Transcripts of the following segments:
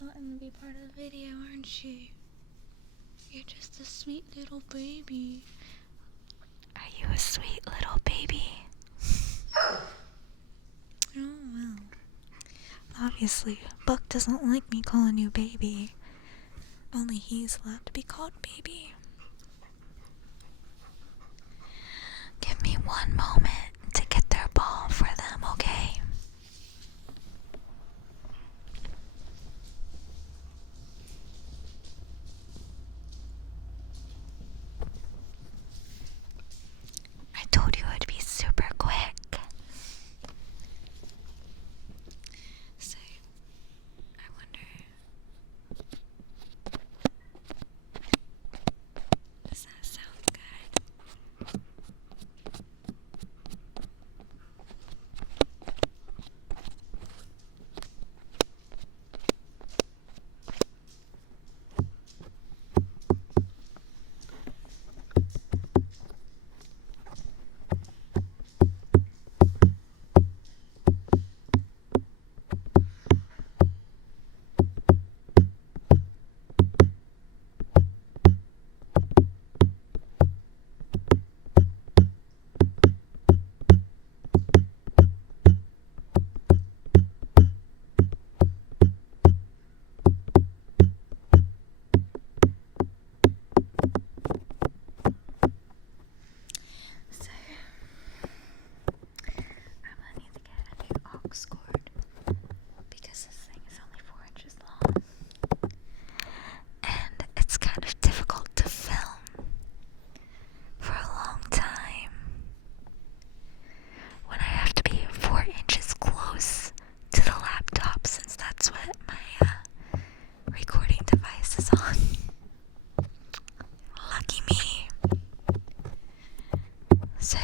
always wanting to be part of the video, aren't you? You're just a sweet little baby. Are you a sweet little baby? Oh, well. Obviously, Buck doesn't like me calling you baby. Only he's allowed to be called baby. Give me one moment to get their ball for them, okay? I told you it'd be super quick. So, I wonder... Does that sound good? So, I'm gonna need to get a new aux cord because this thing is only 4 inches long. And it's kind of difficult to film for a long time when I have to be 4 inches close to the laptop, since that's what my recording device is on. Lucky me. So,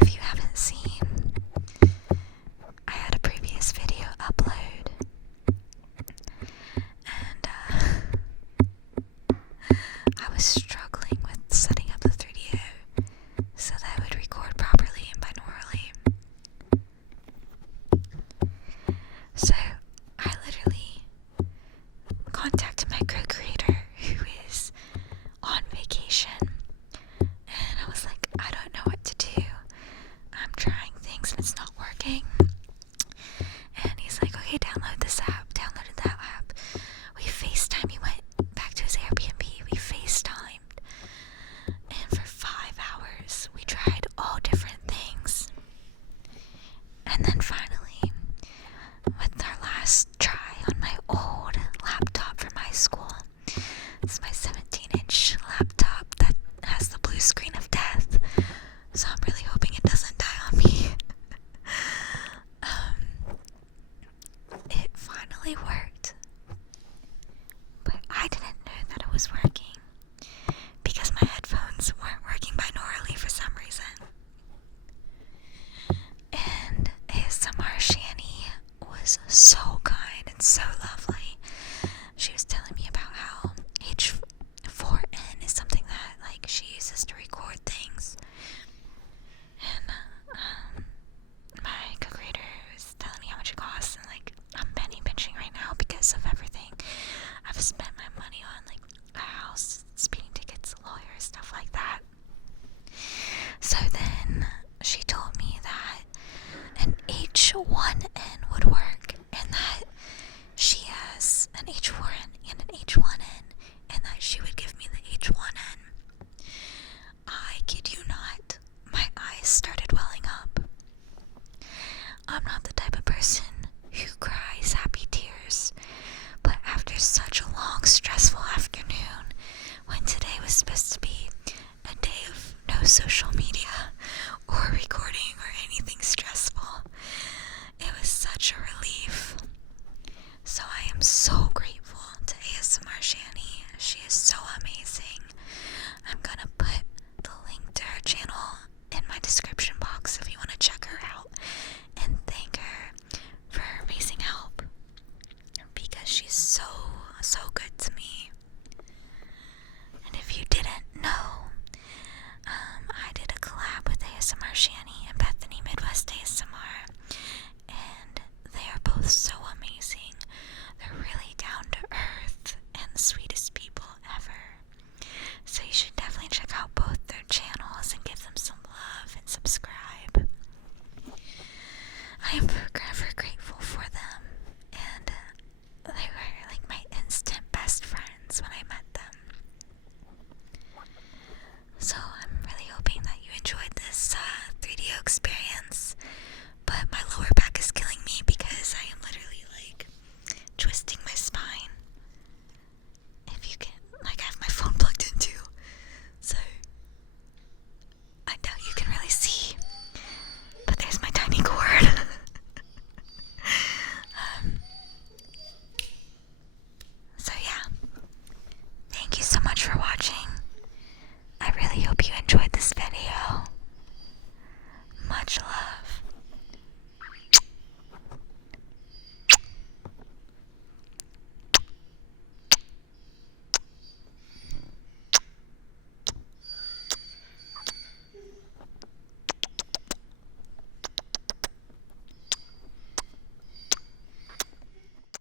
if you haven't seen, I had a previous video upload, and I was struggling with setting up the 3DO so that I would record properly and binaurally. So, I literally contacted my co-creator, who is on vacation, and I was like, I don't know what to do. I'm trying things and it's not working. And he's like, okay, download this app, downloaded that app. We FaceTimed, he went back to his Airbnb, we FaceTimed, and for 5 hours we tried all different things. And then finally, with our last try on my old laptop from high school, it's my 17-inch laptop that has the blue screen of death, so I'm really hoping it doesn't die on me. It finally worked, but I didn't know that it was working because my headphones weren't working binaurally for some reason. And ASMR Shani was so kind and so lovely. She was telling me about how H4n is something that like she uses to record things. And my co-creator was telling me how much it costs, and like I'm penny pinching right now because of everything I've spent my money on, like a house, speeding tickets, lawyers, stuff like that. So then she told me that an H1n would work, and that she has an H4n and an H1n, and that she would give me the H1n. I kid you not, my eyes started welling up. I'm not the type of person who cries happy tears, but after such a long, stressful afternoon, when today was supposed to be a day of no social media,